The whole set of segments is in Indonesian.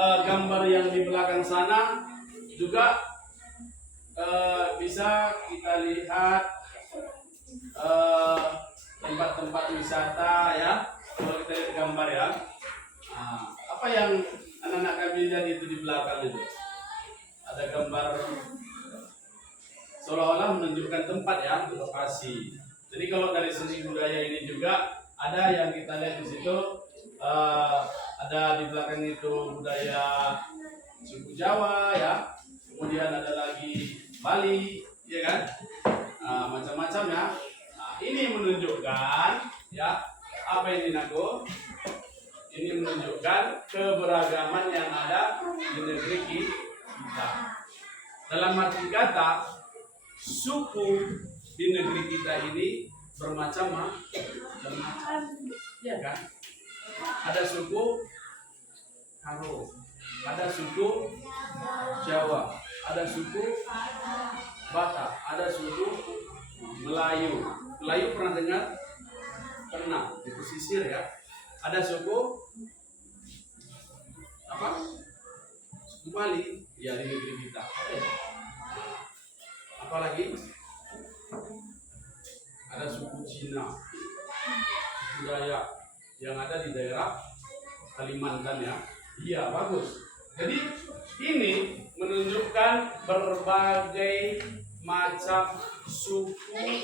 gambar yang di belakang sana juga bisa kita lihat tempat-tempat wisata ya. Kalau kita lihat gambar ya, apa yang anak-anak kami lihat itu di belakang itu? Ada gambar seolah-olah menunjukkan tempat ya, lokasi. Jadi kalau dari seni budaya ini juga ada yang kita lihat di situ, ada di belakang itu budaya suku Jawa ya, kemudian ada lagi Bali, ya kan, macam-macam ya. Nah, ini menunjukkan ya, apa ini Nago? Ini menunjukkan keberagaman yang ada di negeri kita. Dalam arti kata, suku di negeri kita ini bermacam-macam, ya kan? Ada suku Karo, ada suku Jawa, ada suku Batak, ada suku Melayu. Melayu pernah dengar? Pernah, di pesisir ya. Ada suku apa? Suku Bali, ya di negeri kita. Apalagi ada suku Cina, suku Dayak yang ada di daerah Kalimantan ya. Iya, bagus. Jadi ini menunjukkan berbagai macam suku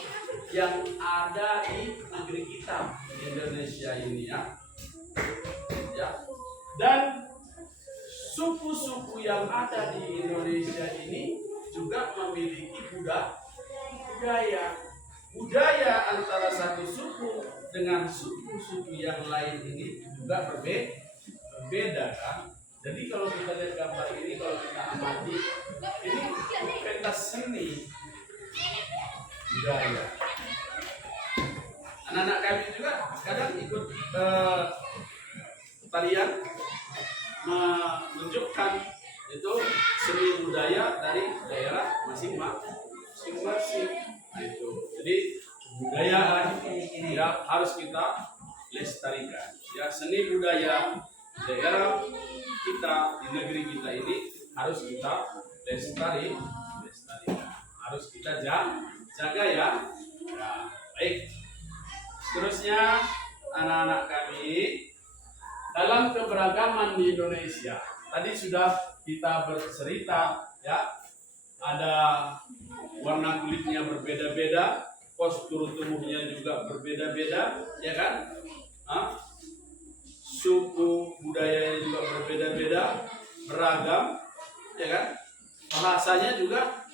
yang ada di negeri kita, Indonesia ini ya. Ya. Dan suku-suku yang ada di Indonesia ini juga memiliki budaya antara satu suku dengan suku-suku yang lain ini juga berbeda kan. Jadi kalau kita lihat gambar ini, kalau kita amati, ini pentas seni budaya. Anak-anak kami juga kadang ikut tarian menunjukkan itu seni budaya dari daerah masing-masing. Nah, itu. Jadi budaya ini ya harus kita lestarikan. Ya, seni budaya daerah kita di negeri kita ini harus kita lestarikan. Harus kita jaga ya. Ya, baik. Seterusnya anak-anak kami, dalam keberagaman di Indonesia, tadi sudah kita bercerita ya, ada warna kulitnya berbeda-beda, postur tubuhnya juga berbeda-beda, ya kan? Suku budayanya juga berbeda-beda, beragam, ya kan? Bahasanya juga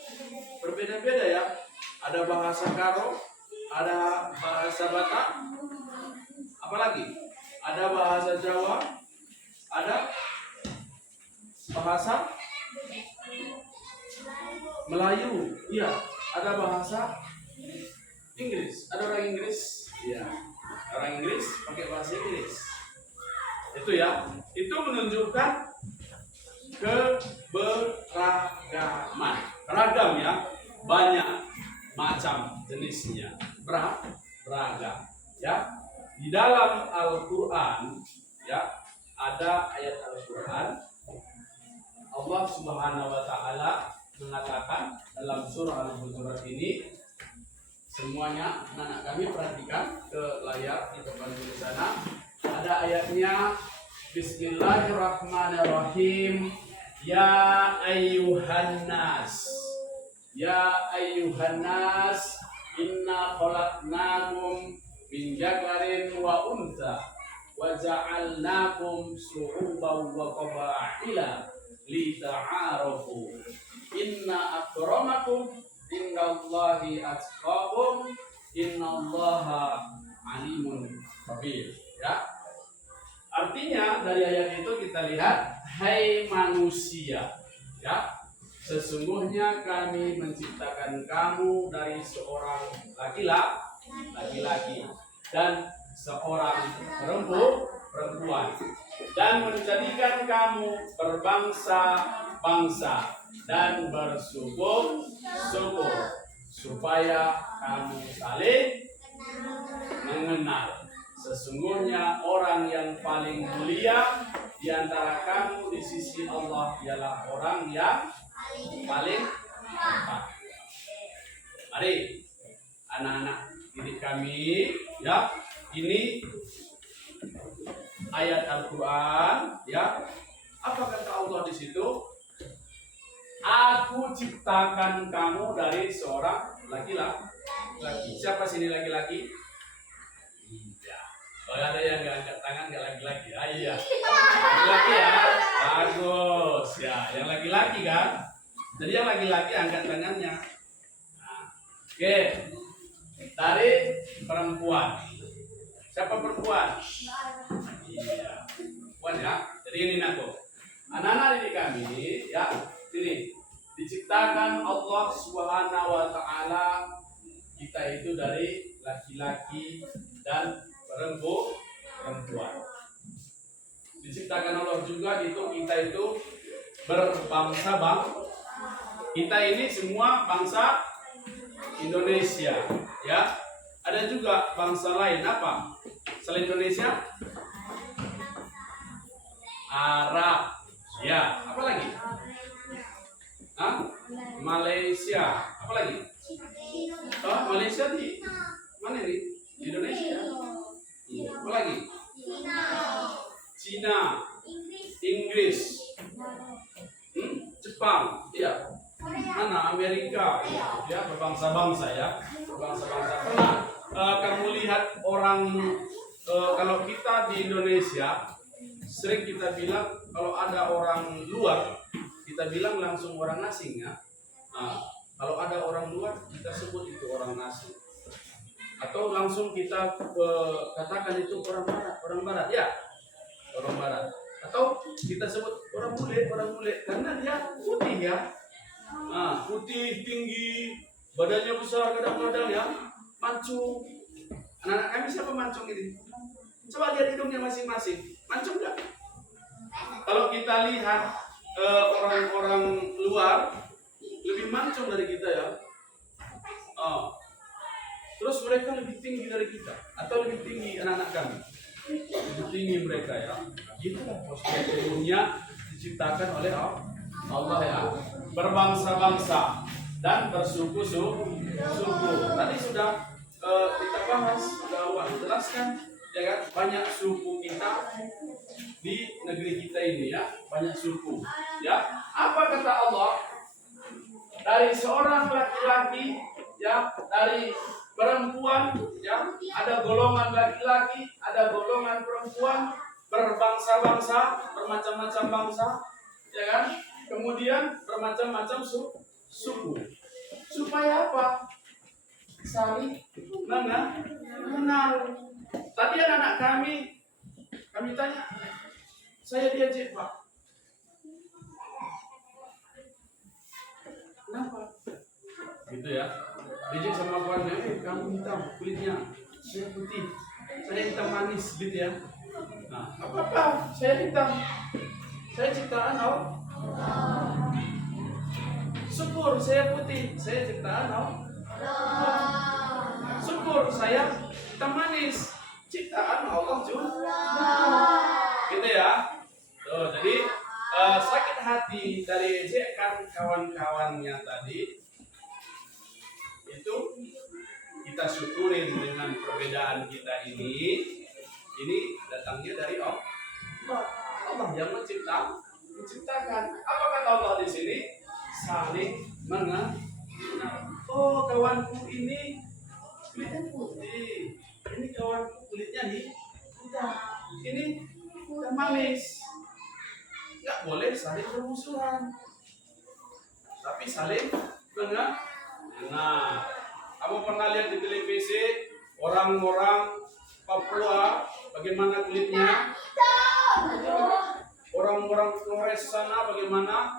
berbeda-beda ya. Ada bahasa Karo, ada bahasa Batak, apalagi ada bahasa Jawa, ada bahasa Melayu, iya, ada bahasa Inggris, ada orang Inggris, iya, orang Inggris pakai bahasa Inggris. Itu ya, itu menunjukkan keberagaman, beragam ya, banyak macam jenisnya, beragam ya. Di dalam Al-Quran ya, ada ayat Al-Quran, Allah Subhanahu wa Ta'ala mengatakan dalam surah Al-Hujurat ini, semuanya anak-anak kami perhatikan ke layar di depan di sana. Ada ayatnya, Bismillahirrahmanirrahim. Ya ayyuhan nas, ya ayyuhan nas, inna khalaqnakum min dzakarin wa untha wa ja'alnakum syu'uban wa qabaila lita'arafu inna akramakum indallahi atqakum innallaha alimun khabir. Ya, artinya dari ayat itu kita lihat, hai manusia ya, sesungguhnya kami menciptakan kamu dari seorang laki-laki dan seorang perempuan, dan menjadikan kamu berbangsa-bangsa dan bersuku supaya kamu saling mengenal, Sesungguhnya orang yang paling mulia di antara kamu di sisi Allah ialah orang yang paling tampan. Mari anak-anak didik kami, ya, ini ayat Al-Quran, ya. Apa kata Allah di situ? Aku ciptakan kamu dari seorang laki-laki. Siapa sini laki-laki? Iya. Kalau ada yang nggak angkat tangan nggak laki-laki. Ah iya. Laki-laki ya. Bagus ya. Yang laki-laki kan. Jadi yang laki-laki angkat tangannya. Nah. Oke. Dari perempuan. Siapa perempuan? Iya. Perempuan ya. Jadi ini aku. Anak-anak didik kami ya. Ini diciptakan Allah Subhanahu wa taala kita itu dari laki-laki dan perempuan. Diciptakan Allah juga itu kita itu berbangsa kita ini semua bangsa Indonesia, ya. Ada juga bangsa lain apa? Selain Indonesia? Arab. Ya, apa lagi? Malaysia. Apa lagi? Oh, Malaysia di mana nih? Di Indonesia. Apa lagi? Cina. Inggris. Jepang. Iya. Mana? Amerika. Ya, berbangsa-bangsa ya. Berbangsa-bangsa. Pernah kamu lihat orang kalau kita di Indonesia sering kita bilang kalau ada orang luar kita bilang langsung orang asing ya. Nah, kalau ada orang luar kita sebut itu orang asing. Atau langsung kita katakan itu orang barat ya. Orang barat. Atau kita sebut orang bule karena dia putih ya. Nah, putih, tinggi, badannya besar kadang-kadang ya, mancung. Anak-anak kami siapa mancung ini? Coba lihat hidungnya masing-masing. Mancung nggak? Kalau kita lihat orang-orang luar lebih mancung dari kita ya. Terus mereka lebih tinggi dari kita atau lebih tinggi anak-anak kami. Lebih tinggi mereka ya. Itulah posisinya diciptakan oleh Allah ya. Berbangsa-bangsa dan bersuku-suku. Tadi sudah kita bahas, sudah jelaskan ya kan, banyak suku kita di negeri kita ini ya, banyak suku ya. Apa kata Allah? Dari seorang laki-laki ya, dari perempuan ya, ada golongan laki-laki, ada golongan perempuan, berbangsa-bangsa, bermacam-macam bangsa ya kan, kemudian bermacam-macam suku. Supaya apa? Saling mengenal. Tadi anak-anak kami tanya, saya diajak Pak, kenapa? Gitu ya, diajak sama kawannya, kamu hitam kulitnya, saya putih, saya hitam manis gitu ya. Nah, apa? Saya hitam, saya ciptaan Allah. Syukur saya putih, saya ciptaan Allah. Syukur saya hitam manis, ciptaan Allah juga. Gitu ya. Tuh, jadi sakit hati dari ejekan kawan-kawannya tadi itu kita syukurin dengan perbedaan kita ini datangnya dari Allah. Allah yang menciptakan. Apa kata Allah di sini? Saling mengenal. Oh, kawanku ini kulitnya putih. Ini kawanku kulitnya hitam. Ini hitam manis. Nggak boleh saling bermusuhan, tapi saling mengenal. Nah, kamu pernah lihat di televisi orang-orang Papua bagaimana kulitnya? Orang-orang Flores sana bagaimana?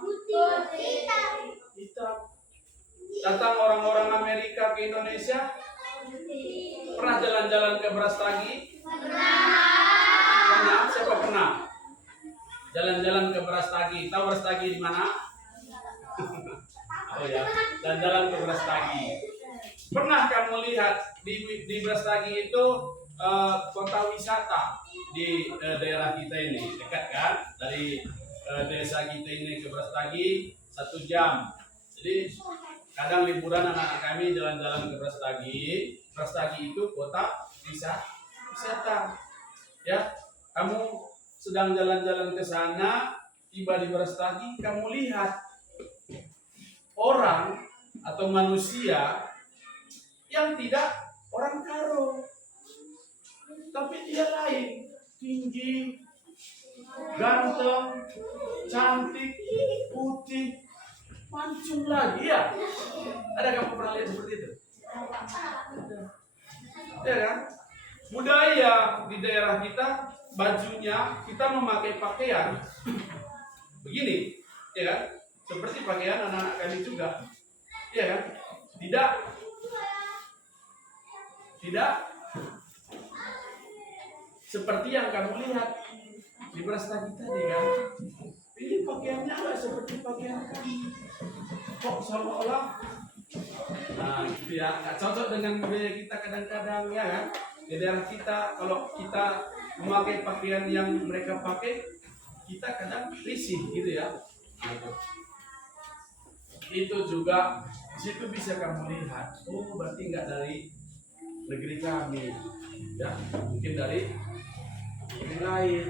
Hitam. Datang orang-orang Amerika ke Indonesia. Pernah jalan-jalan ke Brastagi? Pernah. Siapa pernah? Jalan-jalan ke Brastagi. Tahu Brastagi di mana? Oh ya, jalan-jalan ke Brastagi. Pernah kamu lihat di Brastagi itu kota wisata di daerah kita ini, dekat kan dari desa kita ini ke Brastagi 1 jam. Jadi kadang liburan anak-anak kami jalan-jalan ke Brastagi. Brastagi itu kota wisata. Ya, kamu sedang jalan-jalan ke sana, tiba di Brastagi, kamu lihat orang atau manusia yang tidak orang Karo, tapi dia lain, tinggi, ganteng, cantik, putih, mancung lagi ya. Ada kamu pernah lihat seperti itu? Ya kan? Budaya di daerah kita, bajunya kita memakai pakaian begini, ya kan? Seperti pakaian anak-anak kami juga, ya kan? Tidak seperti yang kamu lihat di Brastagi tadi kan. Ini pakaiannya nggak seperti pakaian kami. Kok seolah-olah gitu ya, nggak cocok dengan budaya kita kadang-kadang ya kan. Di daerah kita kalau kita memakai pakaian yang mereka pakai, kita kadang risih gitu ya. Itu juga di situ bisa kamu lihat, oh berarti nggak dari negeri kami, ya mungkin dari negeri lain.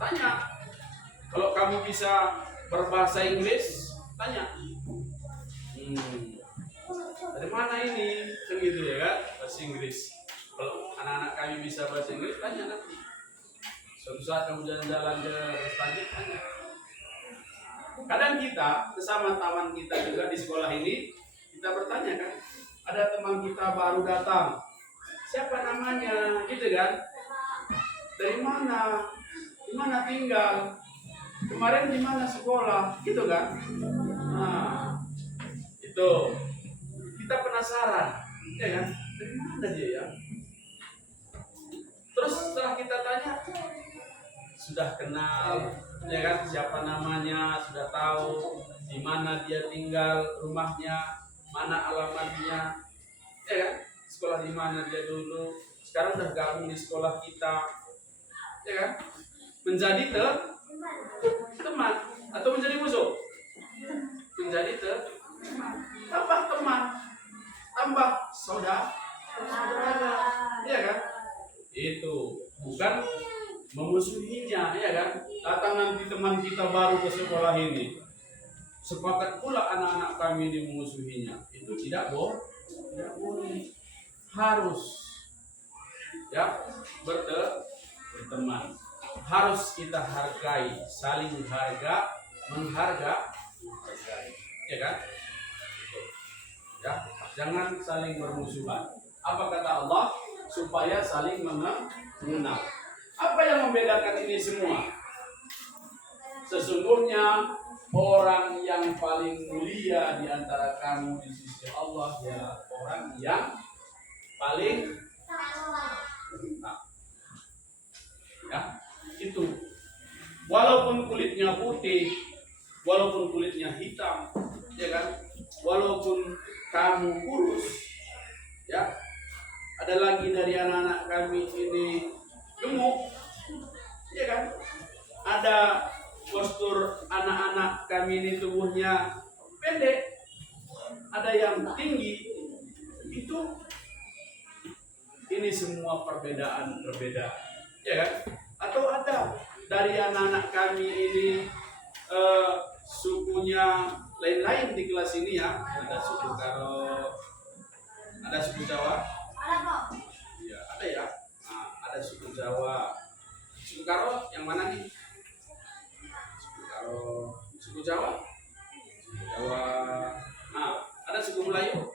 Tanya, kalau kamu bisa berbahasa Inggris, tanya, dari mana ini, kan gitu ya kan, bahasa Inggris. Kalau anak-anak kami bisa bahasa Inggris, tanya nanti. Suatu saat kamu jalan-jalan ke Brastagi, tanya. Kadang kita sesama teman kita juga di sekolah ini, kita bertanya kan, ada teman kita baru datang, siapa namanya, gitu kan, dari mana, di mana tinggal, kemarin di mana sekolah, gitu kan. Nah, itu kita penasaran, ya kan, dari mana dia ya. Terus setelah kita tanya, sudah kenal, ya kan, siapa namanya, sudah tahu di mana dia tinggal, rumahnya, mana alamatnya, ya kan, sekolah di mana dia dulu, sekarang udah gabung di sekolah kita, ya kan, menjadi teman atau menjadi musuh, menjadi teman, tambah saudara, ya kan, itu bukan memusuhinya, ya kan. Datang nanti teman kita baru ke sekolah ini, sepakat pula anak-anak kami ini memusuhinya, itu tidak boleh, harus ya berteman, harus kita hargai, saling menghargai, ya kan, ya, jangan saling bermusuhan. Apa kata Allah? Supaya saling mengenal. Apa yang membedakan ini semua? Sesungguhnya orang yang paling mulia di antara kamu di sisi Allah ya orang yang paling ya, itu. Walaupun kulitnya putih, walaupun kulitnya hitam, ya kan? Walaupun kamu kurus, ya. Ada lagi dari anak-anak kami ini gemuk, ya kan? Ada postur anak-anak kami ini tubuhnya pendek, ada yang tinggi, itu ini semua perbedaan, ya kan? Atau ada dari anak-anak kami ini sukunya lain-lain di kelas ini ya, ada suku Karo, ada suku Jawa. Ya, ada ya. Nah, ada suku Jawa. Suku Karo yang mana nih? Suku Jawa. Nah, ada suku Melayu.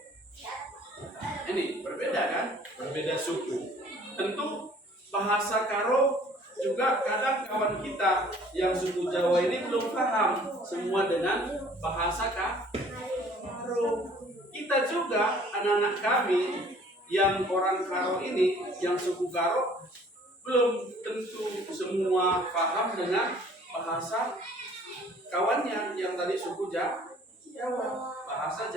Ini berbeda kan? Berbeda suku. Tentu bahasa Karo juga kadang kawan kita yang suku Jawa ini belum paham semua dengan bahasa Karo. Kita juga anak-anak kami yang orang Karo ini, yang suku Karo, belum tentu semua paham dengan bahasa kawannya yang tadi suku Jawa, bahasa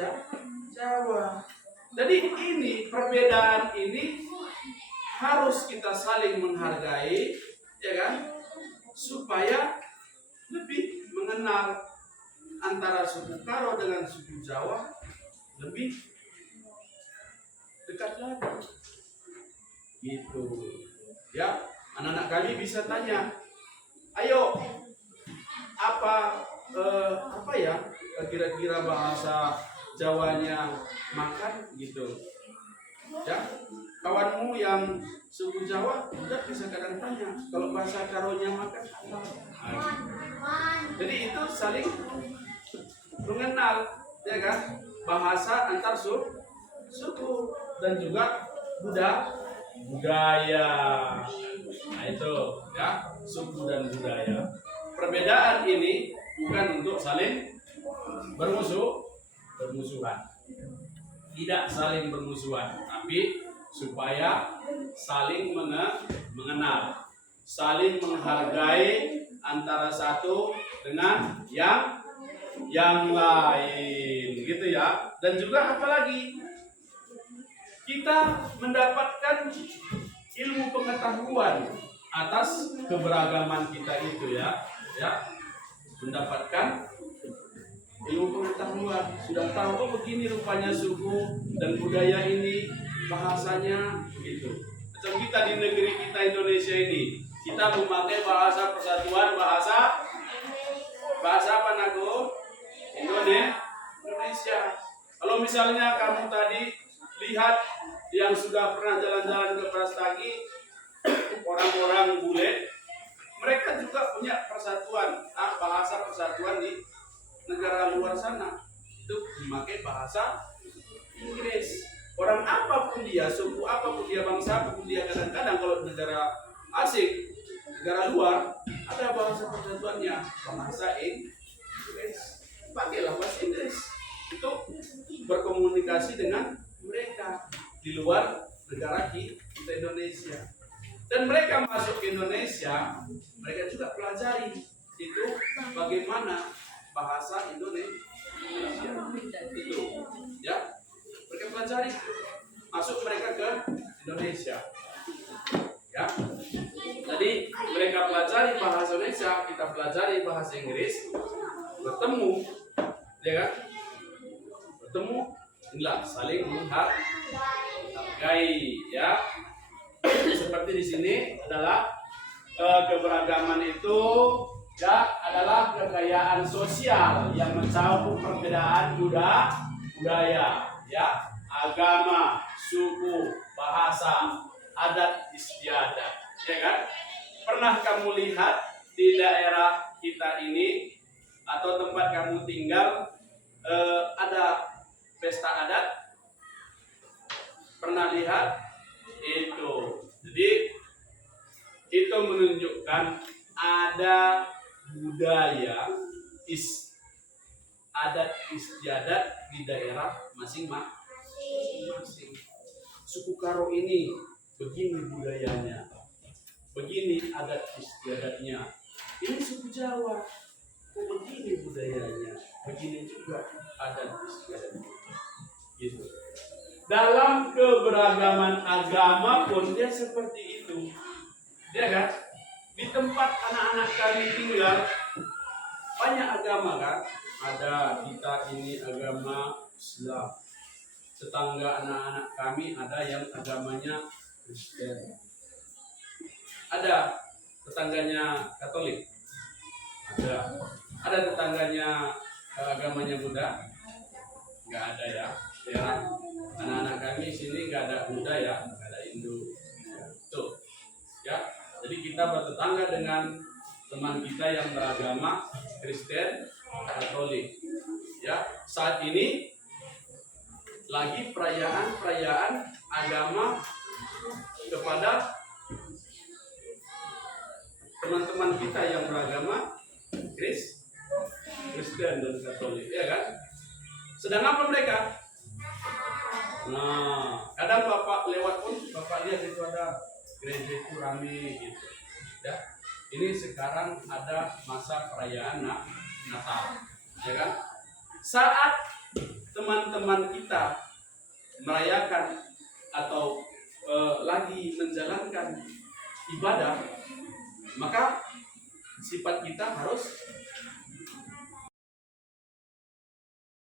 Jawa. Jadi ini perbedaan ini harus kita saling menghargai, ya kan? Supaya lebih mengenal antara suku Karo dengan suku Jawa lebih dekat lagi. Gitu. Ya, anak-anak kami bisa tanya, ayo apa ya kira-kira bahasa Jawanya makan gitu. Ya, kawanmu yang suku Jawa juga bisa kadang tanya, kalau bahasa Karonya makan apa? Jadi itu saling mengenal, ya kan? Bahasa antar suku dan juga budaya. Nah itu ya, suku dan budaya. Perbedaan ini bukan untuk saling bermusuhan. Tidak saling bermusuhan, tapi supaya saling mengenal, saling menghargai antara satu dengan yang lain, gitu ya. Dan juga apalagi kita mendapatkan ilmu pengetahuan atas keberagaman kita itu ya, mendapatkan ilmu pengetahuan, sudah tahu oh begini rupanya suku dan budaya ini, bahasanya begitu. Macam kita di negeri kita Indonesia ini, kita memakai bahasa persatuan, bahasa apa Nago? Indonesia. Kalau misalnya kamu tadi lihat yang sudah pernah jalan-jalan ke Prastagi, orang-orang bule, mereka juga punya persatuan, bahasa persatuan di negara luar sana itu memakai bahasa Inggris. Orang apapun dia, suku apapun dia, bangsa apapun dia, kadang-kadang kalau negara asing, negara luar, ada bahasa persatuannya, bahasa Inggris. Pakailah bahasa Inggris itu berkomunikasi dengan mereka di luar negara kita Indonesia. Dan mereka masuk ke Indonesia, mereka juga pelajari itu bagaimana bahasa Indonesia itu, ya. Mereka pelajari, masuk mereka ke Indonesia, ya. Jadi mereka pelajari bahasa Indonesia, kita pelajari bahasa Inggris, bertemu, ya kan? Bertemu, inilah saling menghargai, ya. Seperti di sini adalah keberagaman itu ya adalah kekayaan sosial yang mencakup perbedaan budaya, ya, agama, suku, bahasa, adat istiadat, ya kan? Pernah kamu lihat di daerah kita ini atau tempat kamu tinggal ada pesta adat? Pernah lihat? Itu. Jadi itu menunjukkan ada budaya adat istiadat di daerah masing-masing. Suku Karo ini begini budayanya, begini adat istiadatnya. Ini suku Jawa, begini budayanya, begini juga adat istiadatnya. Gitu. Dalam keberagaman agama pun dia seperti itu, ya kan? Di tempat anak-anak kami tinggal banyak agama kan? Ada kita ini agama Islam. Tetangga anak-anak kami ada yang agamanya Kristen. Ada tetangganya Katolik. Ada tetangganya agamanya Buddha. Nggak ada ya. Ya. Anak-anak kami sini nggak ada Buddha ya, nggak ada Hindu. Ya. Tuh, ya. Jadi kita bertetangga dengan teman kita yang beragama Kristen, Katolik. Ya, saat ini lagi perayaan agama kepada teman-teman kita yang beragama Kristen dan Katolik, ya kan? Sedang apa mereka? Nah, kadang bapak lewat pun bapak lihat itu ada gereja itu rame gitu, ya. Ini sekarang ada masa perayaan Natal, ya kan? Saat teman-teman kita merayakan atau lagi menjalankan ibadah, maka sifat kita harus